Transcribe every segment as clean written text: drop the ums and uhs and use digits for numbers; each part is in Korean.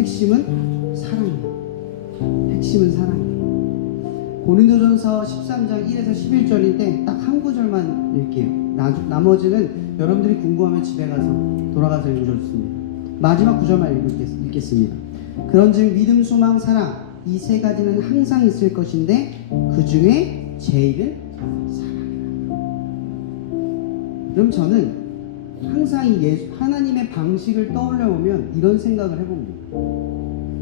핵심은 사랑이에요. 핵심은 사랑이에요. 고린도전서 13장 1에서 11절인데 딱 한 구절만 읽게요. 나머지는 여러분들이 궁금하면 집에 가서 돌아가서 읽어줬습니다. 마지막 구절만 읽겠습니다. 그런즉 믿음, 소망, 사랑 이 세 가지는 항상 있을 것인데 그 중에 제일은 사랑이다. 그럼 저는 항상 하나님의 방식을 떠올려 보면 이런 생각을 해봅니다.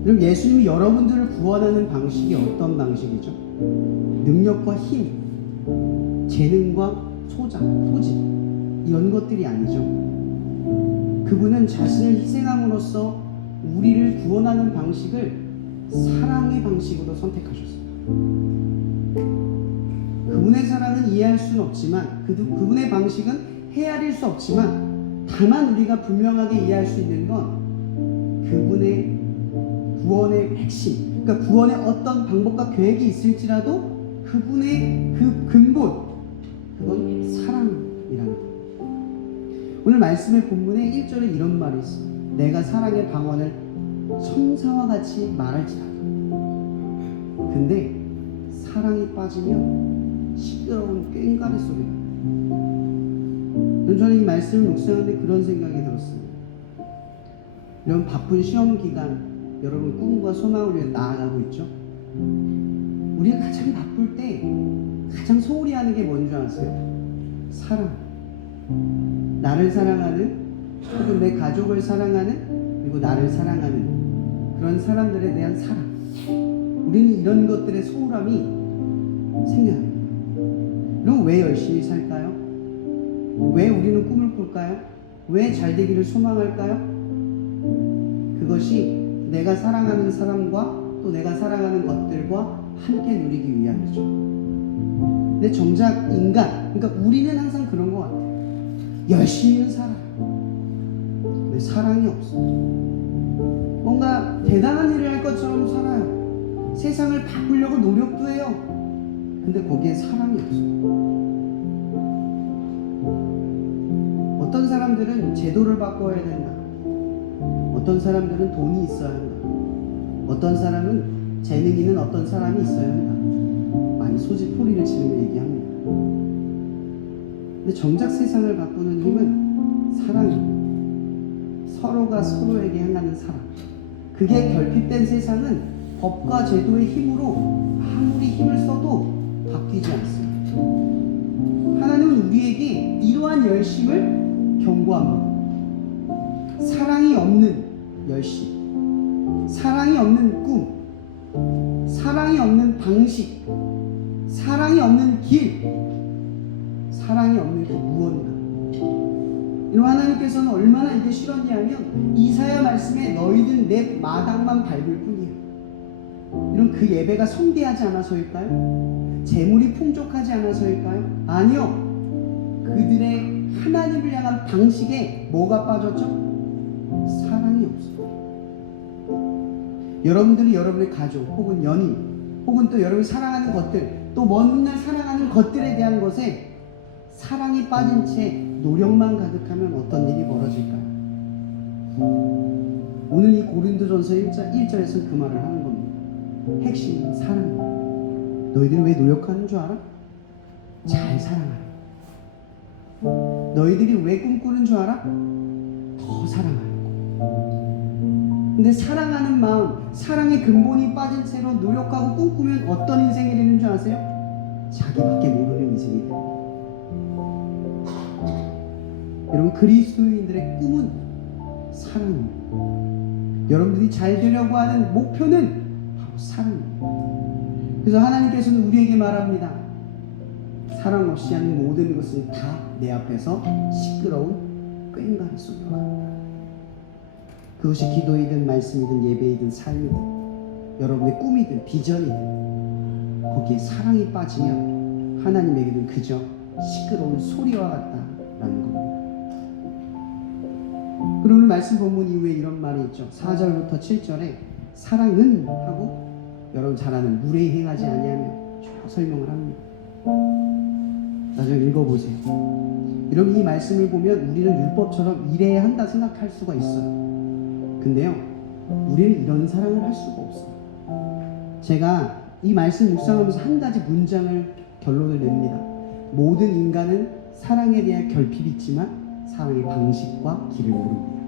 그럼 예수님이 여러분들을 구원하는 방식이 어떤 방식이죠? 능력과 힘, 재능과 소질 이런 것들이 아니죠. 그분은 자신을 희생함으로써 우리를 구원하는 방식을 사랑의 방식으로 선택하셨습니다. 그분의 사랑은 이해할 수는 없지만 그분의 방식은 헤아릴 수 없지만 다만 우리가 분명하게 이해할 수 있는 건 그분의 구원의 핵심, 그러니까 구원의 어떤 방법과 계획이 있을지라도 그분의 그 근본, 그건 사랑이라는 거예요. 오늘 말씀의 본문에 1절에 이런 말이 있어요. 내가 사랑의 방언을 천사와 같이 말할지라도. 근데 사랑이 빠지면 시끄러운 꽹과리 소리가. 저는 이 말씀을 묵상하는데 그런 생각이 들었습니다. 이런 바쁜 시험 기간, 여러분 꿈과 소망을 위해 나아가고 있죠? 우리가 가장 바쁠 때 가장 소홀히 하는 게 뭔지 아세요? 사랑. 나를 사랑하는, 혹은 내 가족을 사랑하는, 그리고 나를 사랑하는 그런 사람들에 대한 사랑. 우리는 이런 것들의 소홀함이 생겨야 합니다. 그럼 왜 열심히 살까요? 왜 우리는 꿈을 꿀까요? 왜 잘 되기를 소망할까요? 그것이 내가 사랑하는 사람과 또 내가 사랑하는 것들과 함께 누리기 위함이죠. 근데 정작 인간, 그러니까 우리는 항상 그런 것 같아요. 열심히는 살아요. 근데 사랑이 없어요. 뭔가 대단한 일을 할 것처럼 살아요. 세상을 바꾸려고 노력도 해요. 근데 거기에 사랑이 없어요. 어떤 사람들은 제도를 바꿔야 된다. 어떤 사람들은 돈이 있어야 한다. 어떤 사람은 재능 있는 어떤 사람이 있어야 한다. 많이 소리를 지르며 얘기합니다. 근데 정작 세상을 바꾸는 힘은 사랑입니다. 서로가 서로에게 향하는 사랑. 그게 결핍된 세상은 법과 제도의 힘으로 아무리 힘을 써도 바뀌지 않습니다. 하나님은 우리에게 이러한 열심을 경고합니다. 사랑이 없는 열심, 사랑이 없는 꿈, 사랑이 없는 방식, 사랑이 없는 길, 사랑이 없는 그 무언가. 이런 하나님께서는 얼마나 이게 싫었냐면 이사야 말씀에 너희들 내 마당만 밟을 뿐이야. 이런 그 예배가 성대하지 않아서일까요? 재물이 풍족하지 않아서일까요? 아니요. 그들의 하나님을 향한 방식에 뭐가 빠졌죠? 사랑이 없어요. 여러분들이 여러분의 가족 혹은 연인 혹은 또 여러분이 사랑하는 것들, 또 먼 날 사랑하는 것들에 대한 것에 사랑이 빠진 채 노력만 가득하면 어떤 일이 벌어질까요? 오늘 이 고린도전서 1절에서는 그 말을 하는 겁니다. 핵심은 사랑입니다. 너희들이 왜 노력하는 줄 알아? 잘 사랑하라. 너희들이 왜 꿈꾸는 줄 알아? 더 사랑하라고. 근데 사랑하는 마음, 사랑의 근본이 빠진 채로 노력하고 꿈꾸면 어떤 인생이 되는 줄 아세요? 자기밖에 모르는 인생이 돼요. 여러분, 그리스도인들의 꿈은 사랑입니다. 여러분들이 잘 되려고 하는 목표는 바로 사랑입니다. 그래서 하나님께서는 우리에게 말합니다. 사랑 없이 하는 모든 것은 다 내 앞에서 시끄러운 꽹과리 소리와 같다. 그것이 기도이든 말씀이든 예배이든 삶이든 여러분의 꿈이든 비전이든 거기에 사랑이 빠지면 하나님에게는 그저 시끄러운 소리와 같다라는 겁니다. 그리고 오늘 말씀 본문 이후에 이런 말이 있죠. 4절부터 7절에 사랑은 하고 여러분 잘 아는 무례히 행하지 아니하며 쭉 설명을 합니다. 나중에 읽어보세요. 여러분, 이 말씀을 보면 우리는 율법처럼 이래야 한다 생각할 수가 있어요. 근데요, 우리는 이런 사랑을 할 수가 없어요. 제가 이 말씀 묵상하면서 한 가지 문장을 결론을 냅니다. 모든 인간은 사랑에 대한 결핍이 있지만 사랑의 방식과 길을 모릅니다.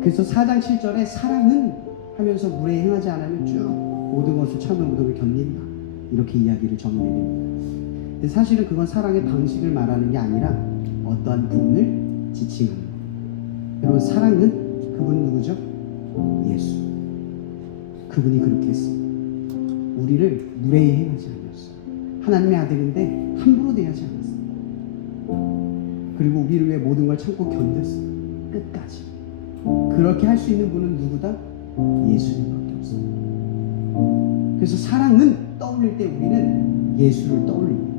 그래서 4장 7절에 사랑은 하면서 물에 행하지 않으면 쭉 모든 것을 참을 모든 걸 견딘다, 이렇게 이야기를 정리해냅니다. 근데 사실은 그건 사랑의 방식을 말하는 게 아니라 어떠한 부분을 지칭하는 거예요. 여러분, 사랑은 그분 누구죠? 예수. 그분이 그렇게 했어요. 우리를 물에 행하지 않았어요. 하나님의 아들인데 함부로 대하지 않았어요. 그리고 우리를 위해 모든 걸 참고 견뎠어요. 끝까지. 그렇게 할 수 있는 분은 누구다? 예수님밖에 없어요. 그래서 사랑은 떠올릴 때 우리는 예수를 떠올립니다.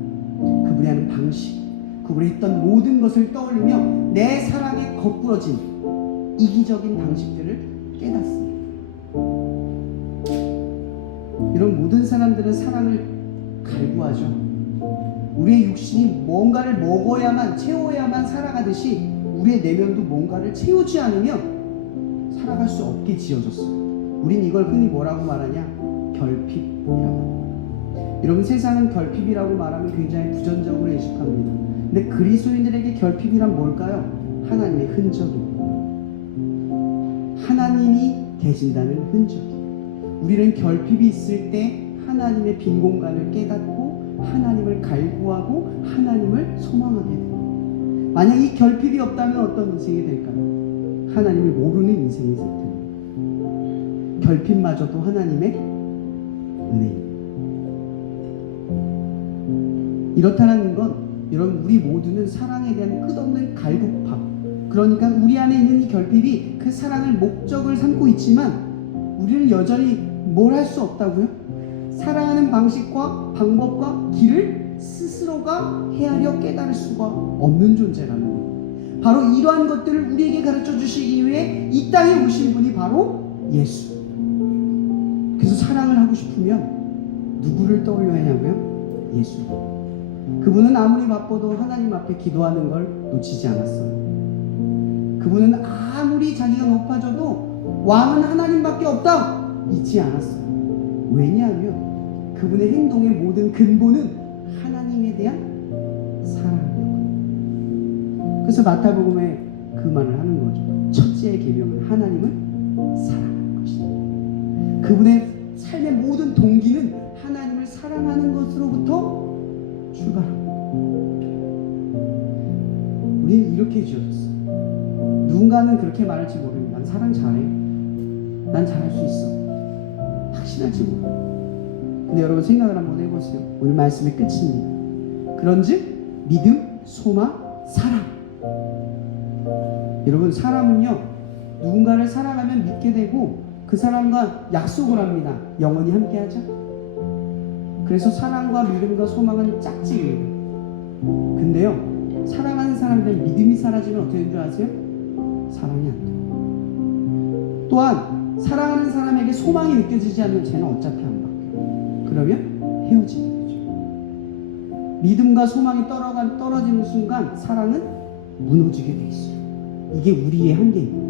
그분이 하는 방식, 그분이 했던 모든 것을 떠올리며 내 사랑에 거꾸러진 이기적인 방식들을 깨닫습니다. 이런 모든 사람들은 사랑을 갈구하죠. 우리의 육신이 뭔가를 먹어야만, 채워야만 살아가듯이 우리의 내면도 뭔가를 채우지 않으면 살아갈 수 없게 지어졌어요. 우린 이걸 흔히 뭐라고 말하냐? 결핍이라고 합니다. 여러분, 세상은 결핍이라고 말하면 굉장히 부정적으로 인식합니다. 근데 그리스도인들에게 결핍이란 뭘까요? 하나님의 흔적입니다. 하나님이 계신다는 흔적이에요. 우리는 결핍이 있을 때 하나님의 빈 공간을 깨닫고 하나님을 갈구하고 하나님을 소망하게 돼요. 만약 이 결핍이 없다면 어떤 인생이 될까요? 하나님을 모르는 인생이 될 텐데, 결핍마저도 하나님의 은혜입니다. 이렇다는 건 여러분, 우리 모두는 사랑에 대한 끝없는 갈급함, 그러니까 우리 안에 있는 이 결핍이 그 사랑을 목적을 삼고 있지만 우리는 여전히 뭘 할 수 없다고요? 사랑하는 방식과 방법과 길을 스스로가 헤아려 깨달을 수가 없는 존재라는 거예요. 바로 이러한 것들을 우리에게 가르쳐 주시기 위해 이 땅에 오신 분이 바로 예수. 그래서 사랑을 하고 싶으면 누구를 떠올려야 하냐고요? 예수. 그분은 아무리 바빠도 하나님 앞에 기도하는 걸 놓치지 않았어요. 그분은 아무리 자기가 높아져도 왕은 하나님밖에 없다 잊지 않았어요. 왜냐하면 그분의 행동의 모든 근본은 하나님에 대한 사랑이었거든요. 그래서 마태복음에 그 말을 하는 거죠. 첫째의 계명은 하나님을 사랑하는 것이다. 그분의 삶의 모든 동기는 하나님을 사랑하는 것으로부터 출발합니다. 우리는 이렇게 지어졌어요. 누군가는 그렇게 말할지 모릅니다. 난 사랑 잘해. 난 잘할 수 있어. 확신할지 몰라. 근데 여러분, 생각을 한번 해보세요. 오늘 말씀의 끝입니다. 그런즉 믿음, 소망, 사랑. 여러분, 사람은요, 누군가를 사랑하면 믿게 되고 그 사람과 약속을 합니다. 영원히 함께하자. 그래서 사랑과 믿음과 소망은 짝짓기예요. 근데요, 사랑하는 사람들 믿음이 사라지면 어떻게 되는 줄 아세요? 사랑이 안 돼요. 또한 사랑하는 사람에게 소망이 느껴지지 않으면 쟤는 어차피 안 바뀌어요. 그러면 헤어지게 되죠. 믿음과 소망이 떨어지는 순간 사랑은 무너지게 돼 있어요. 이게 우리의 한계입니다.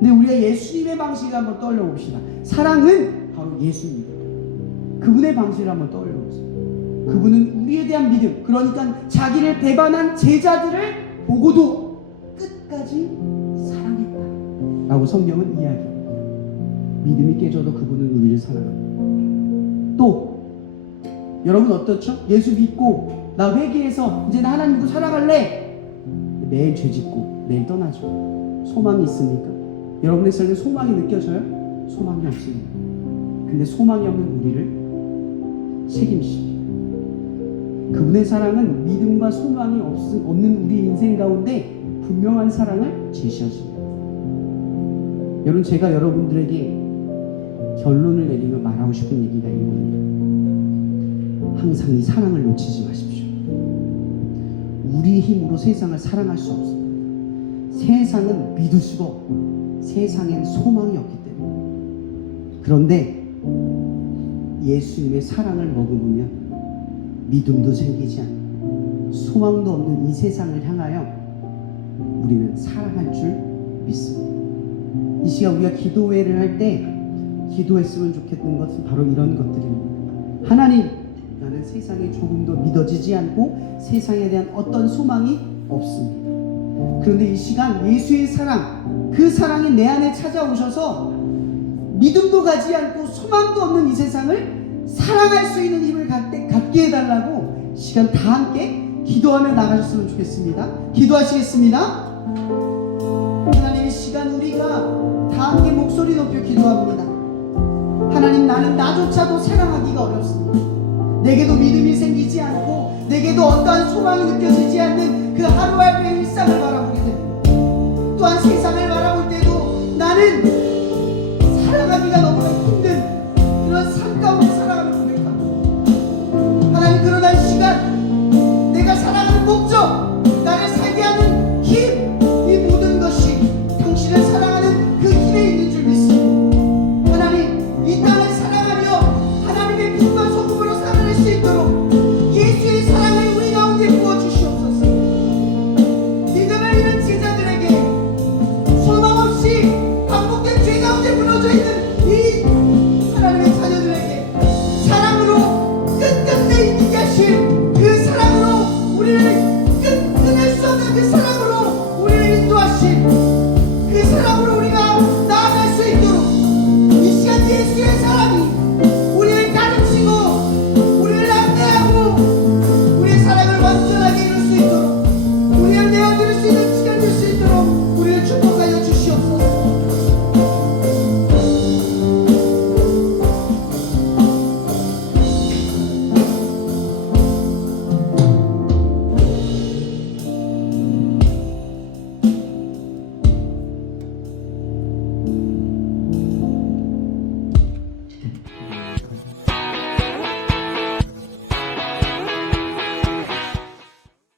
근데 우리가 예수님의 방식을 한번 떠올려 봅시다. 사랑은 바로 예수입니다. 그분의 방식을 한번 떠올려 보세요. 그분은 우리에 대한 믿음, 그러니까 자기를 배반한 제자들을 보고도 끝까지 사랑했다 라고 성경은 이야기합니다. 믿음이 깨져도 그분은 우리를 사랑합니다. 또 여러분 어떻죠? 예수 믿고 나 회개해서 이제 나 하나님 믿고 살아갈래. 매일 죄짓고 매일 떠나죠. 소망이 있습니까? 여러분의 삶에 소망이 느껴져요? 소망이 없습니다. 근데 소망이 없는 우리를 책임집니다. 그분의 사랑은 믿음과 소망이 없는 우리 인생 가운데 분명한 사랑을 제시하십니다. 여러분, 제가 여러분들에게 결론을 내리며 말하고 싶은 얘기가 이겁니다. 항상 이 사랑을 놓치지 마십시오. 우리의 힘으로 세상을 사랑할 수 없습니다. 세상은 믿을 수가 없고 세상엔 소망이 없기 때문에. 그런데 예수님의 사랑을 머금으면 믿음도 생기지 않고 소망도 없는 이 세상을 향하여 우리는 사랑할 줄 믿습니다. 이 시간 우리가 기도회를 할 때 기도했으면 좋겠는 것은 바로 이런 것들입니다. 하나님, 나는 세상에 조금 더 믿어지지 않고 세상에 대한 어떤 소망이 없습니다. 그런데 이 시간 예수의 사랑, 그 사랑이 내 안에 찾아오셔서 믿음도 가지 않고 소망도 없는 이 세상을 사랑할 수 있는 힘을 갖게 해달라고 시간 다 함께 기도하며 나가셨으면 좋겠습니다. 기도하시겠습니다. 하나님, 이 시간 우리가 다 함께 목소리 높여 기도합니다. 하나님, 나는 나조차도 사랑하기가 어렵습니다. 내게도 믿음이 생기지 않고 내게도 어떠한 소망이 느껴지지 않는 그 하루하루의 일상을 바라보게 됩니다. 또한 세상을